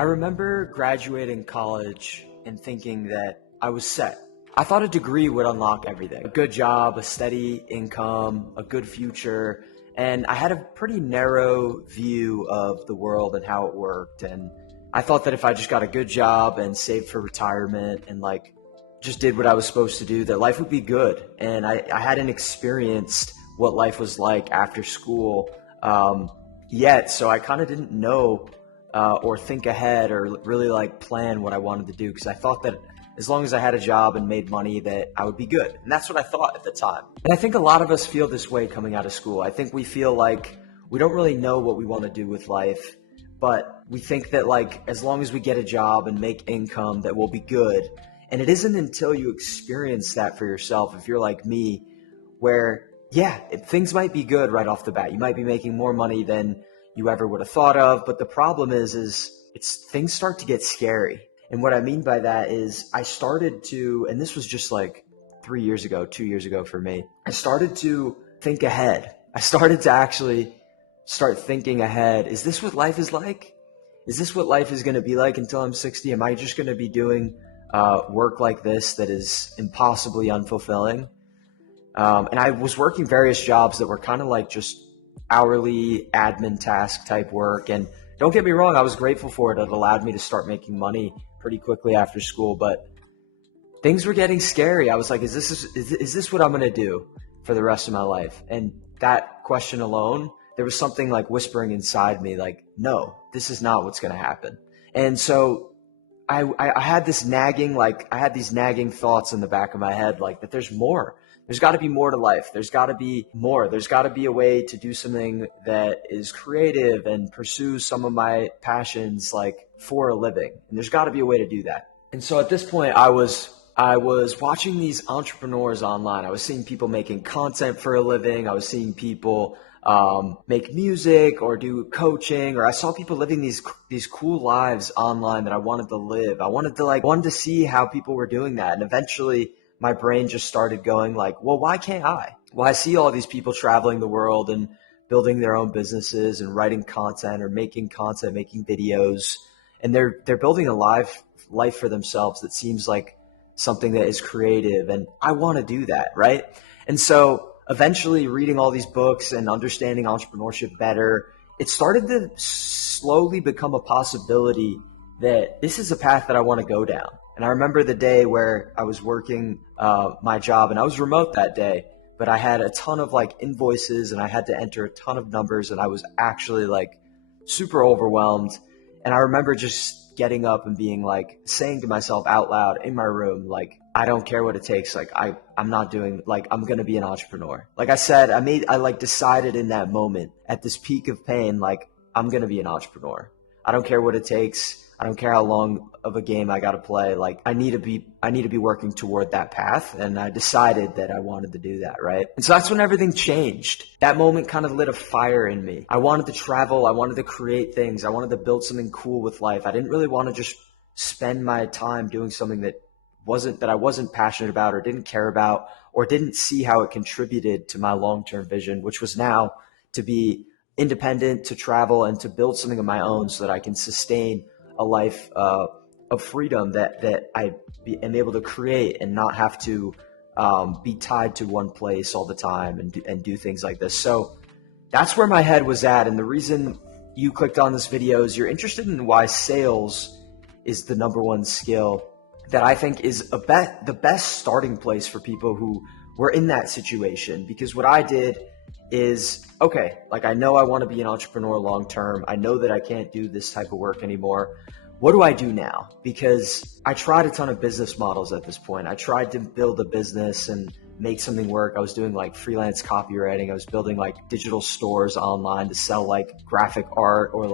I remember graduating college and thinking that I was set. I thought a degree would unlock everything. A good job, a steady income, a good future. And I had a pretty narrow view of the world and how it worked. And I thought that if I just got a good job and saved for retirement and just did what I was supposed to do, that life would be good. And I hadn't experienced what life was like after school yet. So I kind of didn't know or think ahead or really plan what I wanted to do, because I thought that as long as I had a job and made money that I would be good. And that's what I thought at the time. And I think a lot of us feel this way coming out of school. I think we feel like we don't really know what we want to do with life, but we think that as long as we get a job and make income that we'll be good. And it isn't until you experience that for yourself, if you're like me, where things might be good right off the bat. You might be making more money than you ever would have thought of. But the problem is things start to get scary. And what I mean by that is I started to, and this was just 2 years ago for me, I started to think ahead. I started to actually start thinking ahead. Is this what life is like? Is this what life is going to be like until I'm 60? Am I just going to be doing work like this that is impossibly unfulfilling? And I was working various jobs that were kind of just hourly admin task type work. And don't get me wrong, I was grateful for it. It allowed me to start making money pretty quickly after school, but things were getting scary. I was like, is this what I'm going to do for the rest of my life? And that question alone, there was something whispering inside me, no, this is not what's going to happen. And so I had this nagging, I had these nagging thoughts in the back of my head, that there's more. There's got to be more to life. There's got to be more. There's got to be a way to do something that is creative and pursue some of my passions for a living. And there's got to be a way to do that. And so at this point, I was watching these entrepreneurs online. I was seeing people making content for a living. I was seeing people make music or do coaching, or I saw people living these cool lives online that I wanted to live. I wanted to see how people were doing that. And eventually my brain just started going well, why can't I? Well, I see all these people traveling the world and building their own businesses and writing content or making content, making videos, and they're building a life for themselves that seems like something that is creative, and I want to do that, right? And so eventually reading all these books and understanding entrepreneurship better, it started to slowly become a possibility that this is a path that I want to go down. And I remember the day where I was working my job, and I was remote that day, but I had a ton of invoices and I had to enter a ton of numbers, and I was actually super overwhelmed. And I remember just getting up and being saying to myself out loud in my room, I don't care what it takes. I'm not doing, I'm going to be an entrepreneur. Like I said, I decided in that moment at this peak of pain, I'm going to be an entrepreneur. I don't care what it takes. I don't care how long of a game I got to play. I need to be working toward that path. And I decided that I wanted to do that. Right. And so that's when everything changed. That moment kind of lit a fire in me. I wanted to travel. I wanted to create things. I wanted to build something cool with life. I didn't really want to just spend my time doing something that I wasn't passionate about or didn't care about or didn't see how it contributed to my long-term vision, which was now to be independent, to travel, and to build something of my own so that I can sustain a life of freedom that I am able to create and not have to be tied to one place all the time and do things like this. So that's where my head was at. And the reason you clicked on this video is you're interested in why sales is the number one skill that I think is the best starting place for people who were in that situation. Because what I did is, okay, I know I want to be an entrepreneur long term. I know that I can't do this type of work anymore. What do I do now? Because I tried a ton of business models at this point. I tried to build a business and make something work. I was doing freelance copywriting. I was building digital stores online to sell graphic art or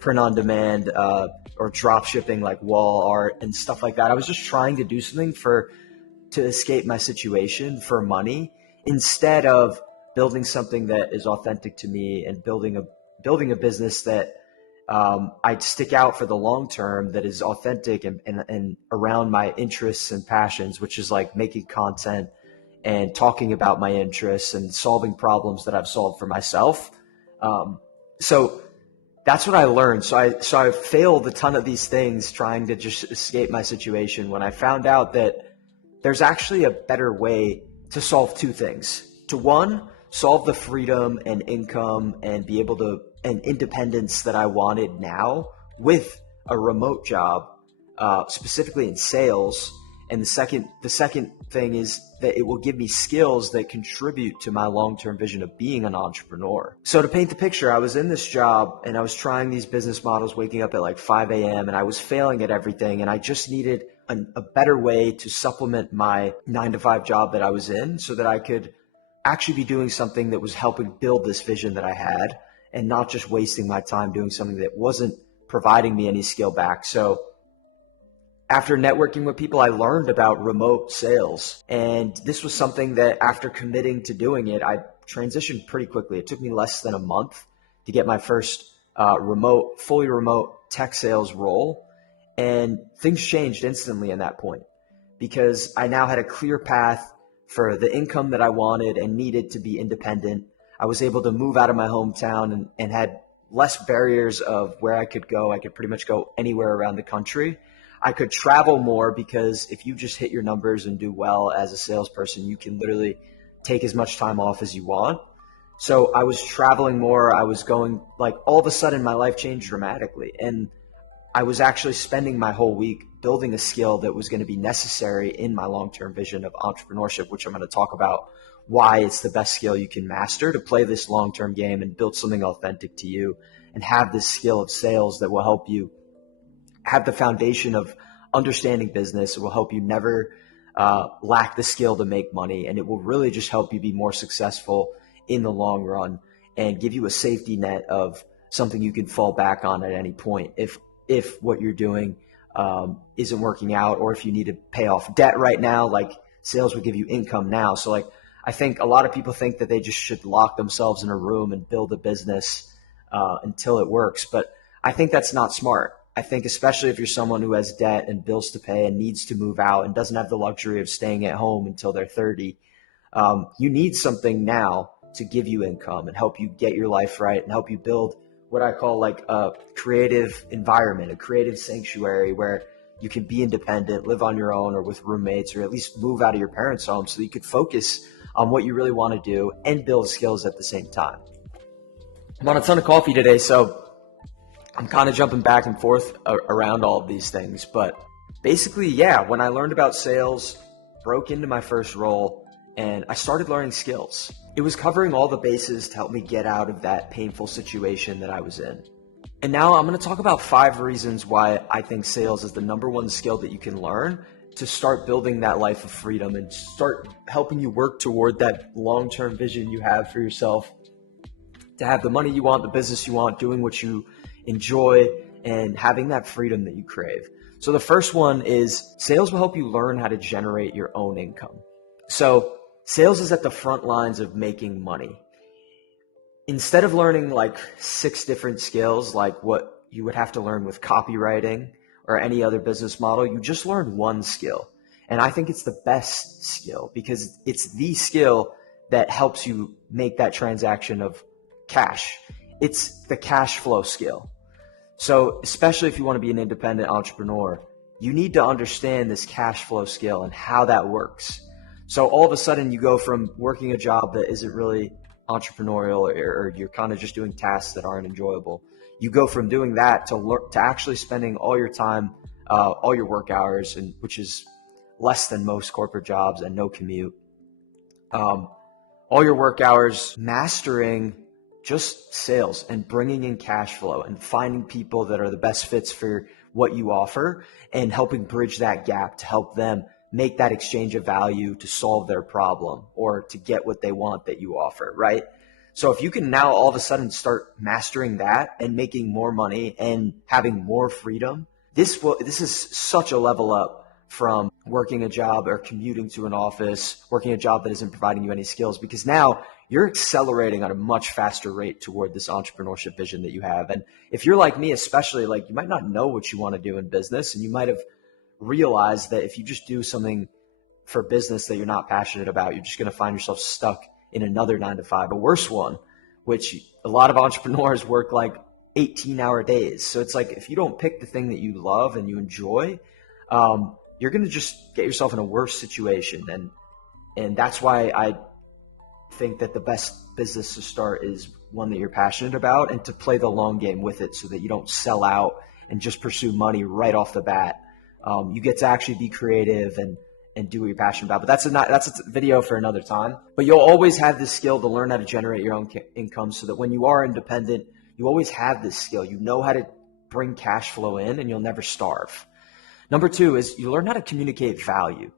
print on demand or drop shipping wall art and stuff like that. I was just trying to do something to escape my situation for money instead of building something that is authentic to me and building a business that I'd stick out for the long term, that is authentic and around my interests and passions, which is making content and talking about my interests and solving problems that I've solved for myself. So That's what I learned. So I failed a ton of these things trying to just escape my situation when I found out that there's actually a better way to solve two things. To one, solve the freedom and income and be able to and independence that I wanted now with a remote job, specifically in sales. And the second thing is that it will give me skills that contribute to my long-term vision of being an entrepreneur. So to paint the picture, I was in this job and I was trying these business models, waking up at like 5 a.m. and I was failing at everything. And I just needed a better way to supplement my 9 to 5 job that I was in so that I could actually be doing something that was helping build this vision that I had and not just wasting my time doing something that wasn't providing me any skill back. So after networking with people, I learned about remote sales. And this was something that after committing to doing it, I transitioned pretty quickly. It took me less than a month to get my first fully remote tech sales role. And things changed instantly in that point because I now had a clear path for the income that I wanted and needed to be independent. I was able to move out of my hometown and had less barriers of where I could go. I could pretty much go anywhere around the country. I could travel more because if you just hit your numbers and do well as a salesperson, you can literally take as much time off as you want. So I was traveling more. I was going like all of a sudden my life changed dramatically. And I was actually spending my whole week building a skill that was going to be necessary in my long-term vision of entrepreneurship, which I'm going to talk about why it's the best skill you can master to play this long-term game and build something authentic to you and have this skill of sales that will help you have the foundation of understanding business. It will help you never lack the skill to make money. And it will really just help you be more successful in the long run and give you a safety net of something you can fall back on at any point if what you're doing isn't working out, or if you need to pay off debt right now. Like sales will give you income now. So like I think a lot of people think that they just should lock themselves in a room and build a business until it works. But I think that's not smart. I think especially if you're someone who has debt and bills to pay and needs to move out and doesn't have the luxury of staying at home until they're 30, you need something now to give you income and help you get your life right and help you build what I call like a creative environment, a creative sanctuary where you can be independent, live on your own or with roommates, or at least move out of your parents' home so that you could focus on what you really want to do and build skills at the same time. I'm on a ton of coffee today, so I'm kind of jumping back and forth around all of these things. But basically, yeah, when I learned about sales, broke into my first role, and I started learning skills. It was covering all the bases to help me get out of that painful situation that I was in. And now I'm going to talk about 5 reasons why I think sales is the number one skill that you can learn to start building that life of freedom and start helping you work toward that long-term vision you have for yourself, to have the money you want, the business you want, doing what you enjoy, and having that freedom that you crave. So the first one is sales will help you learn how to generate your own income. So sales is at the front lines of making money. Instead of learning like 6 different skills, like what you would have to learn with copywriting or any other business model, you just learn one skill. And I think it's the best skill because it's the skill that helps you make that transaction of cash. It's the cash flow skill. So especially if you want to be an independent entrepreneur, you need to understand this cash flow skill and how that works. So all of a sudden you go from working a job that isn't really entrepreneurial or you're kind of just doing tasks that aren't enjoyable. You go from doing that to actually spending all your time, all your work hours, and which is less than most corporate jobs and no commute. All your work hours mastering just sales and bringing in cash flow and finding people that are the best fits for what you offer and helping bridge that gap to help them make that exchange of value to solve their problem or to get what they want that you offer, right? So if you can now all of a sudden start mastering that and making more money and having more freedom, this is such a level up from working a job or commuting to an office, working a job that isn't providing you any skills, because now you're accelerating at a much faster rate toward this entrepreneurship vision that you have. And if you're like me, especially, like you might not know what you want to do in business, and you might have realized that if you just do something for business that you're not passionate about, you're just going to find yourself stuck in another 9 to 5, a worse one, which a lot of entrepreneurs work like 18-hour days. So it's like if you don't pick the thing that you love and you enjoy, you're going to just get yourself in a worse situation. And that's why I think that the best business to start is one that you're passionate about, and to play the long game with it so that you don't sell out and just pursue money right off the bat. You get to actually be creative and do what you're passionate about. But that's a video for another time. But you'll always have this skill to learn how to generate your own income, so that when you are independent, you always have this skill. You know how to bring cash flow in, and you'll never starve. Number two is you learn how to communicate value.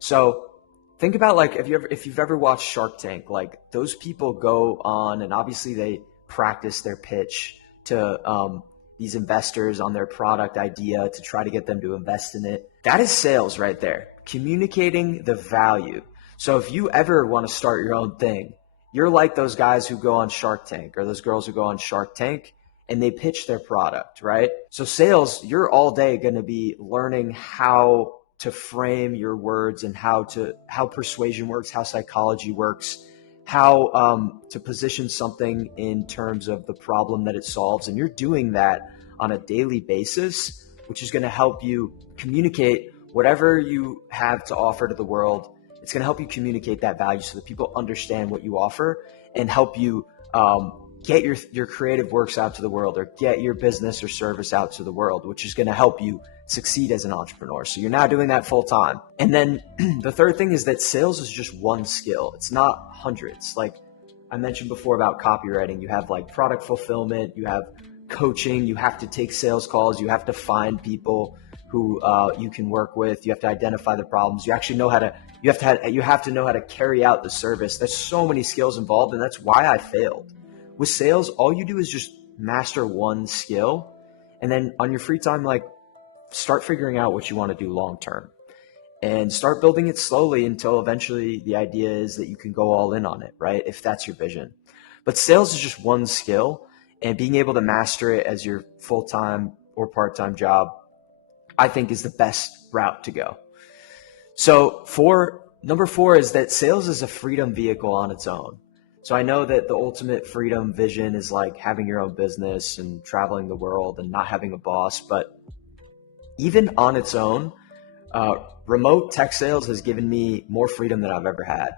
So think about, like, if you've ever watched Shark Tank, like those people go on and obviously they practice their pitch to these investors on their product idea to try to get them to invest in it. That is sales right there, communicating the value. So if you ever want to start your own thing, you're like those guys who go on Shark Tank, or those girls who go on Shark Tank, and they pitch their product, right? So sales, you're all day going to be learning how to frame your words and how persuasion works, how psychology works, how to position something in terms of the problem that it solves. And you're doing that on a daily basis, which is going to help you communicate whatever you have to offer to the world. It's going to help you communicate that value so that people understand what you offer, and help you get your creative works out to the world, or get your business or service out to the world, which is going to help you succeed as an entrepreneur. So you're now doing that full time. And then the third thing is that sales is just one skill. It's not hundreds. Like I mentioned before about copywriting, you have like product fulfillment, you have coaching, you have to take sales calls, you have to find people who you can work with, you have to identify the problems, you actually know how to, you have to know how to carry out the service. There's so many skills involved, and that's why I failed. With sales, all you do is just master one skill, and then on your free time, like, start figuring out what you want to do long term, and start building it slowly until eventually the idea is that you can go all in on it, right? If that's your vision. But sales is just one skill, and being able to master it as your full-time or part-time job, I think, is the best route to go. So number four is that sales is a freedom vehicle on its own. So I know that the ultimate freedom vision is like having your own business and traveling the world and not having a boss. But even on its own, remote tech sales has given me more freedom than I've ever had.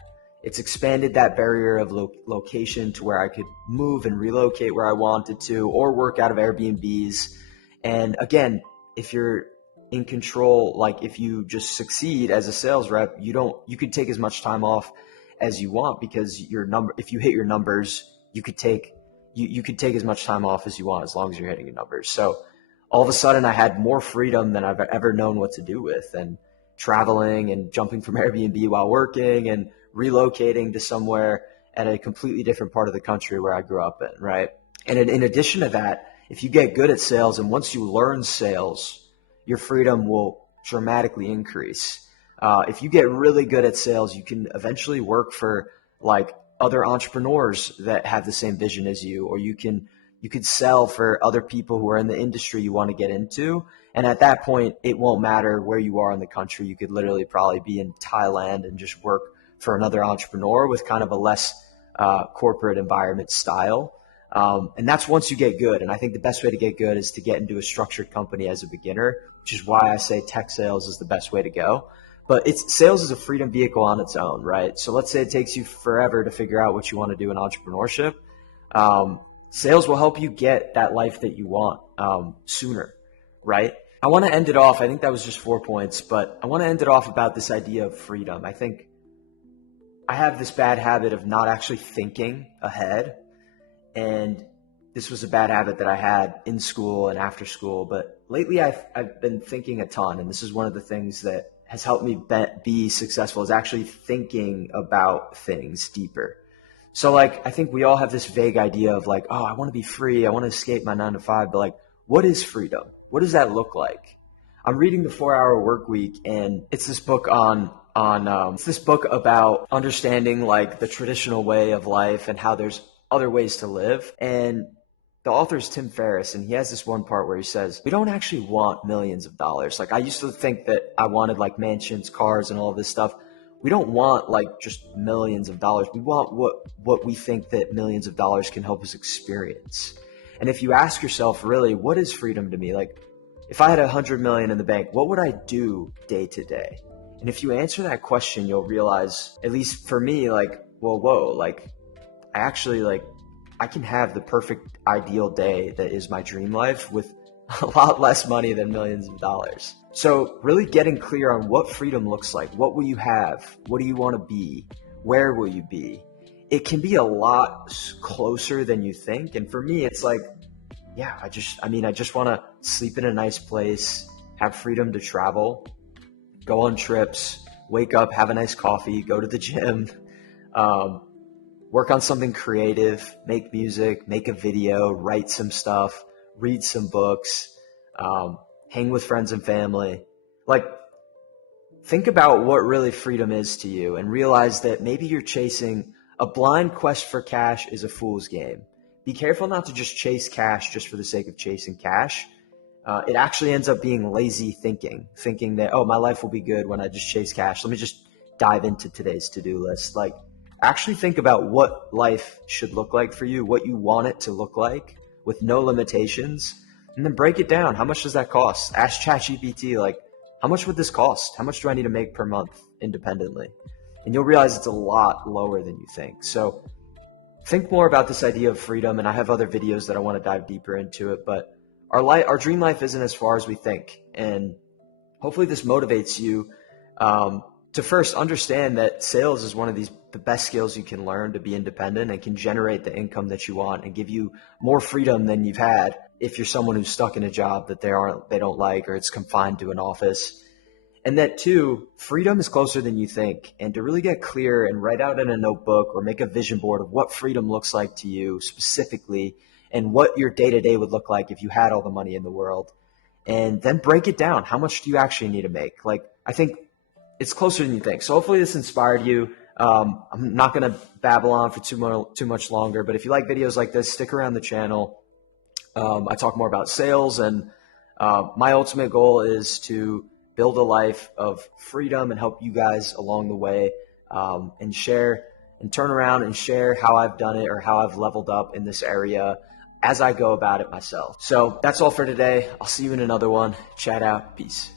It's expanded that barrier of location to where I could move and relocate where I wanted to, or work out of Airbnbs. And again, if you're in control, like if you just succeed as a sales rep, you could take as much time off as you want, because if you hit your numbers, you could take as much time off as you want, as long as you're hitting your numbers. So all of a sudden I had more freedom than I've ever known what to do with, and traveling and jumping from Airbnb while working and relocating to somewhere at a completely different part of the country where I grew up in, right? And in addition to that, if you get good at sales, and once you learn sales, your freedom will dramatically increase. If you get really good at sales, you can eventually work for like other entrepreneurs that have the same vision as you, or you could sell for other people who are in the industry you want to get into. And at that point, it won't matter where you are in the country. You could literally probably be in Thailand and just work for another entrepreneur with kind of a less corporate environment style. And that's once you get good. And I think the best way to get good is to get into a structured company as a beginner, which is why I say tech sales is the best way to go. But sales is a freedom vehicle on its own, right? So let's say it takes you forever to figure out what you want to do in entrepreneurship. Sales will help you get that life that you want sooner, right? I want to end it off. I think that was just 4 points, but I want to end it off about this idea of freedom. I think I have this bad habit of not actually thinking ahead. And this was a bad habit that I had in school and after school. But lately I've been thinking a ton. And this is one of the things that has helped me be successful, is actually thinking about things deeper. So like, I think we all have this vague idea of like, oh, I want to be free. I want to escape my 9 to 5. But like, what is freedom? What does that look like? I'm reading the 4-Hour Workweek, and it's this book it's this book about understanding like the traditional way of life and how there's other ways to live. And the author is Tim Ferriss, and he has this one part where he says, we don't actually want millions of dollars. Like I used to think that I wanted like mansions, cars, and all this stuff. We don't want like just millions of dollars. We want what we think that millions of dollars can help us experience. And if you ask yourself, really, what is freedom to me? Like, if I had 100 million in the bank, what would I do day to day? And if you answer that question, you'll realize, at least for me, like, well, whoa, like, I actually, like, I can have the perfect ideal day that is my dream life with a lot less money than millions of dollars. So really getting clear on what freedom looks like. What will you have? What do you want to be? Where will you be? It can be a lot closer than you think. And for me, it's like, yeah, I just want to sleep in a nice place, have freedom to travel, go on trips, wake up, have a nice coffee, go to the gym, work on something creative, make music, make a video, write some stuff, read some books, hang with friends and family. Like, think about what really freedom is to you and realize that maybe you're chasing a blind quest for cash is a fool's game. Be careful not to just chase cash just for the sake of chasing cash. It actually ends up being lazy thinking that, oh, my life will be good when I just chase cash. Let me just dive into today's to-do list. Like, actually think about what life should look like for you, what you want it to look like with no limitations, and then break it down. How much does that cost? Ask ChatGPT, like, how much would this cost? How much do I need to make per month independently? And you'll realize it's a lot lower than you think. So think more about this idea of freedom, and I have other videos that I want to dive deeper into it, but our dream life isn't as far as we think. And hopefully this motivates you to first understand that sales is one of the best skills you can learn to be independent and can generate the income that you want and give you more freedom than you've had if you're someone who's stuck in a job that they don't like, or it's confined to an office. And that too, freedom is closer than you think. And to really get clear and write out in a notebook or make a vision board of what freedom looks like to you specifically and what your day-to-day would look like if you had all the money in the world. And then break it down. How much do you actually need to make? Like, I think it's closer than you think. So hopefully this inspired you. I'm not going to babble on for too much longer, but if you like videos like this, stick around the channel. I talk more about sales, and my ultimate goal is to build a life of freedom and help you guys along the way, and share and turn around and share how I've done it or how I've leveled up in this area as I go about it myself. So that's all for today. I'll see you in another one. Chat out. Peace.